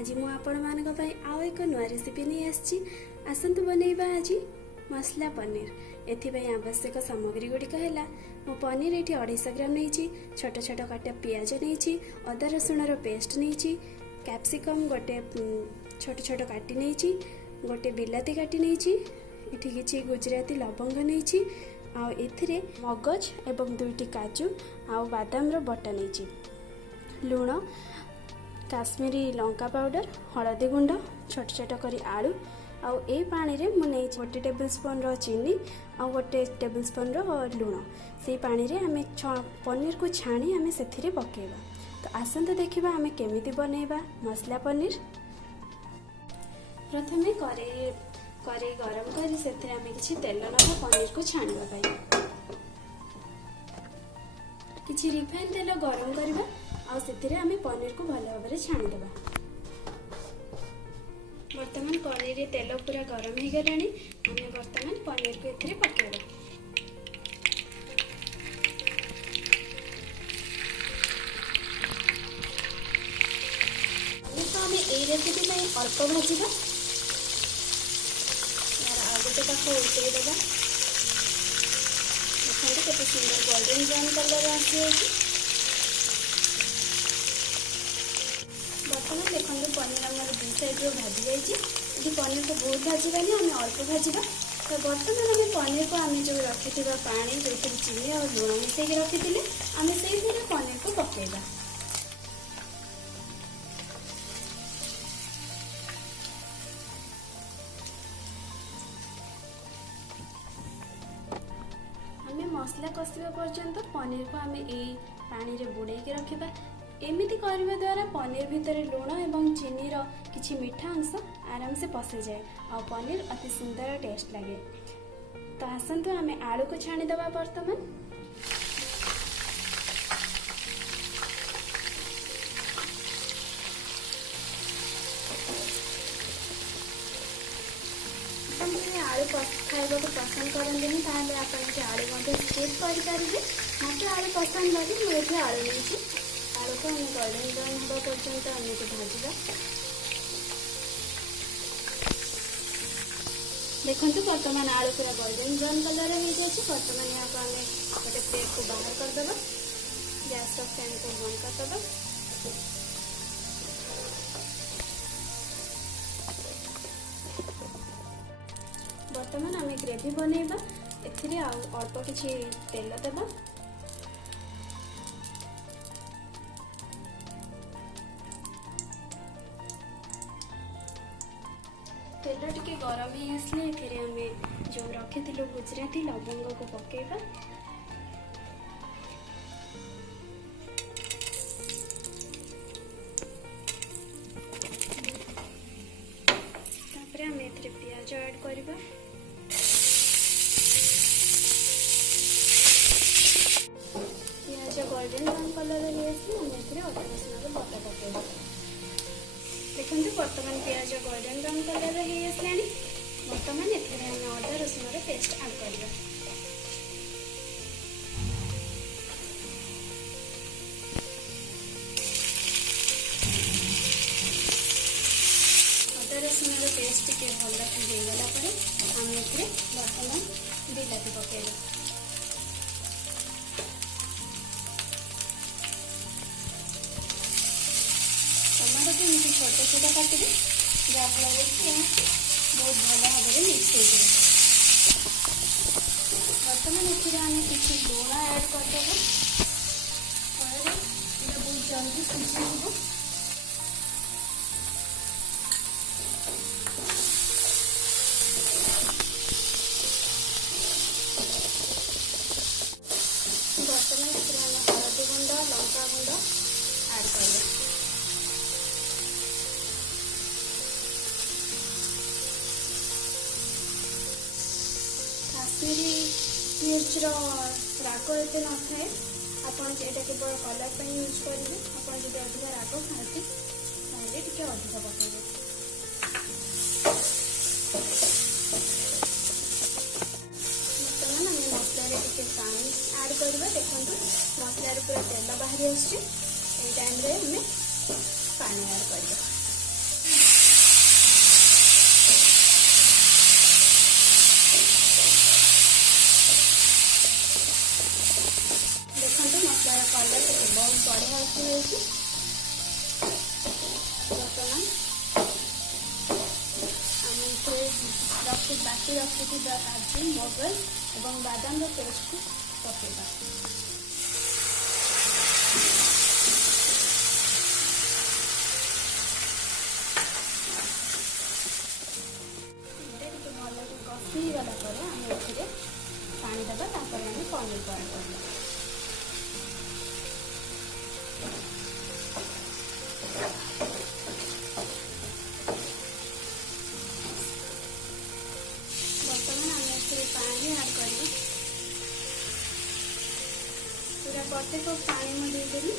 आज मु आपण मानक पई आउ एक नुआ रेसिपी नहीं आछि। आसंतु बनेबा आज मसला पनीर। एथिपई आवश्यक सामग्री गुड़िक है मु पनीर ये 250 ग्राम नहीं, छोट छोट काटा पियाज नहीं, अदा रसुण पेस्ट नहीं, कैप्सिकम गोटे छोट छोट काटी नहीं, गोटे बिलाती काटी नहीं, इठी किछि गुजराती लवंग नहीं, आउ एथिरे मगज एवं 2टी काजू आउ बादाम रो बटा नहीं, लूण, काश्मीरी लंका पाउडर, हलदी गुंड, छोट छोट करी आलू आउ ए पानी रे मु नहीं 1 टेबल स्पून रो चीनी आउ 1 टेबल स्पून रो लूण। से पानी रे हमें पनीर को छाणी हमें सेथिरे पकेबा। तो आसंत देखिबा हमें केमिति बनेबा मसला पनीर। प्रथमे करेई गरम करी सेथिरे हमें किछि तेल नबा पनीर को छाणीबा पई। किछि रिफाइन तेल गरम करबा आउ सेथिरे हमें पनीर को भल भाबरे छाणी देबा। वर्तमान कढ़ाई रे तेल पूरा गरम हो गलानी। हमें वर्तमान पनीर को एथिरे पकेबा। पनीर को हमें ए रेसिपी में अल्प भाजिबा। यार आ गोटे पाख उल्टे देबा। देखंतु केते सुंदर गोल्डन ब्राउन कलर आसी। बर्तमान देखो पनीर आम 2 साइड रो भाजी जाइए। पनीर को बहुत भाजबानी आम अल्प भाजवा। तो बर्तमान आम पनीर को आम जो रखि पानी जो चीनी और लुण मिसेक रखी आम से पनीर को पकेबा। आम मसला कषा पर्यंत पनीर को आम ए पानी रे बुड़े रखा। एमिति करने द्वारा पनीर भितर लुण एवं चीनी रो किछि मीठा अंश आराम से पशि जाए और पनीर अति सुंदर टेस्ट लगे। तो आसंतु आम आलू को छाणी दबा। वर्तमान आलू खाइबा को पसंद करते ताले आपन आलू स्किप करेंगे। मत आलू पसंद लगे मुझे आलू नहीं। आलू को हमें गोल्डन ब्राउन होगा पर्यंत आम को भाजवा। देखो बर्तमान आलू पूरा गोल्डन ब्राउन कलर हो जाए। बर्तमान यहाँ को आम गोटे प्लेट को बाहर करदे। गैस फ्लेम को बंद करदे। बर्तमान आम ग्रेवी बनैबा। एथिरे अल्प किछि तेल देबा। तेल टिके गरम ही आसले एथिरे आमे जो रखी गुजराती लवंग को पकेबा। तापरे आमे एथिरे प्याज ऐड करबा। प्याज गोल्डन ब्राउन कलर हो आसी आमे एथिरे अदा रसुण रो बटा पकेबा। देखो बर्तमान प्याज गोल्डन ब्राउन कलर हो आसला। बर्तमान एथिरे हम अदा रसुण पेस्ट ऐड करबा। अदा रसुण पेस्ट टिके भल हो गला परे हम एथिरे बर्तमान बिलाती पकेबा। टमाटो को एमती छोट छोट काटिबे जहाँफल बहुत भल भाव में मिक्स हो जाए। बर्तमान एथिरे आम किछि लुण ऐड करदेबा। बहुत जल्दी सिझिଯିବ। बर्तमान एथिरे आम हलदी गुंड लंका गुंड ऐड करबा। काश्मीरी मिर्च राग एत न थाए। आपड़ यहाँ केवल कलर पर यूज करेंगे। आप अधिक राग खाती ताले टिके अधिक पकेबे। बर्तमान आम मसलार टिके पानी ऐड करवा। देखो मसलार पूरा तेल बाहरी आस टाइम आम पानी ऐड करवा। से बाटी रखिथिबा काजू मगज एवं बादाम पेस्ट को पकेଇବା। कषि गला पर आम ए पानी देवा तापर आम पनीर को ऐड करवा। बर्तमान आम पानी ऐड कर पूरा गोटे कप पानी मैं देदेवी।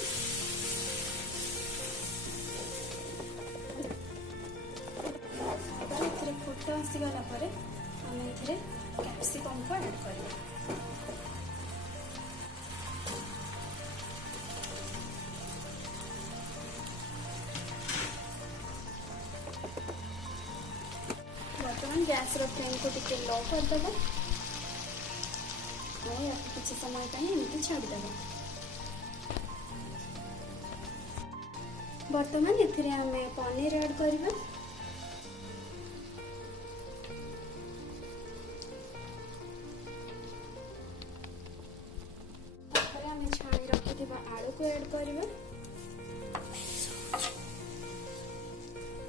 फुट आसीगला आम ए कैप्सिकम को ऐड कर बर्तमान गैस फ्लेम को टिके लो करदेव और किसी समय एमती छाड़देव। बर्तमान एथिरे आम पनीर ऐड करवा। आम छाणी रखि आलू को ऐड करवा।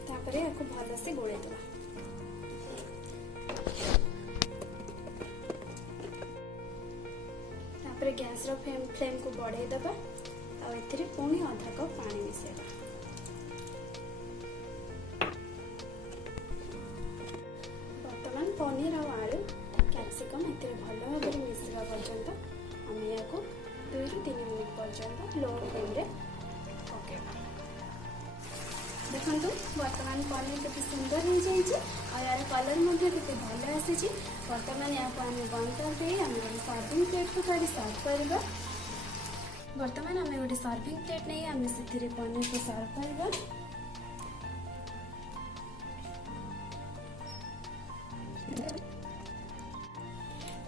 तापरे याको भल से गोले देवा। तापरे गैस रो फ्लेम को बढ़ाई देवा और एथिरे पुणी आधा कप पानी मिसेवा। बर्तमान पनीर और आलू कैप्सिकम एथिरे भल भाव मिसवा पर्यंत आम या 2 ରୁ 3 मिनिट पर्यंत लो फ्लेम रे पकेवा। देखो बर्तमान पनीर के सुंदर हो जाइए और यार कलर के भल आसी। बर्तमान या आम बंद करदे आम सर्विंग प्लेट को काढ़ी सर्व करवा। बर्तमान आम गोटे सर्विंग प्लेट नहीं आम से पनीर को सर्व करवा।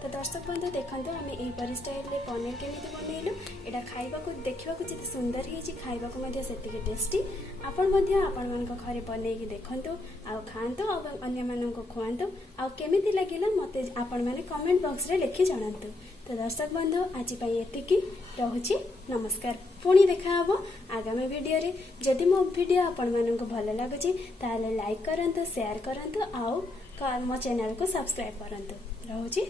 तो दर्शक बंधु देखो आम यहीपरी स्टाइल पनीर केमी बनइलु। यहाँ खावा देखा जिते सुंदर हो खावा से टेस्टी। आपण घरे बनई देखु आउ खातु अन्य खुआतु आमी लगे मत आपण मैंने कमेंट बॉक्स रे लिखि जनातु। तो दर्शक बंधु आज ये रोचे नमस्कार। पुणी देखा आगामी वीडियो रे। जदि मो वीडियो आपण मानक भल लगुच ताले लाइक करंतु शेयर करंतु आउ मो चैनल को सब्सक्राइब करंतु। रोचे।